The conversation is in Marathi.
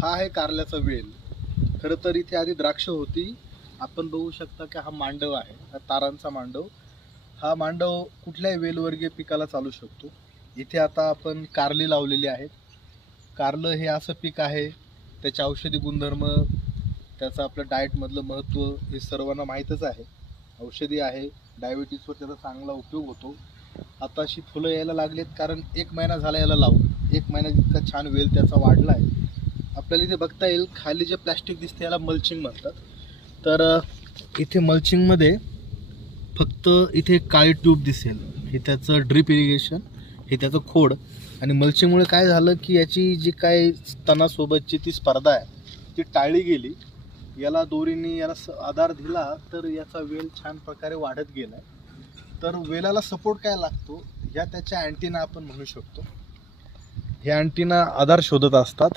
हा आहे कारल्याचा वेल. खरं तर इथे आधी द्राक्ष होती. आपण बघू शकता की हा मांडव आहे, हा तारांचा मांडव. हा मांडव कुठल्याही वेलवर्गीय पिकाला चालू शकतो. इथे आता आपण कारली लावलेली आहेत. कारलं हे असं पीक आहे, त्याचे औषधी गुणधर्म, त्याचं आपलं डाएटमधलं महत्त्व हे सर्वांना माहीतच आहे. औषधी आहे, डायबिटीजवर त्याचा चांगला उपयोग होतो. आता अशी फुलं यायला लागलीत कारण 1 महिना झाला याला लावून. 1 महिन्यात इतका छान वेल त्याचा वाढला आहे. आपल्याला इथे बघता येईल खाली जे प्लॅस्टिक दिसते याला मल्चिंग म्हणतात. तर इथे मल्चिंगमध्ये फक्त इथे एक काळी ट्यूब दिसेल, हे त्याचं ड्रिप इरिगेशन, हे त्याचं खोड. आणि मल्चिंगमुळे काय झालं की याची जी काय तणासोबतची ती स्पर्धा आहे ती टाळली गेली. याला दोरीने याला आधार दिला तर याचा वेल छान प्रकारे वाढत गेला. तर वेलाला सपोर्ट काय लागतो, ह्या त्याच्या अँटीना आपण म्हणू शकतो. हे अँटीना आधार शोधत असतात.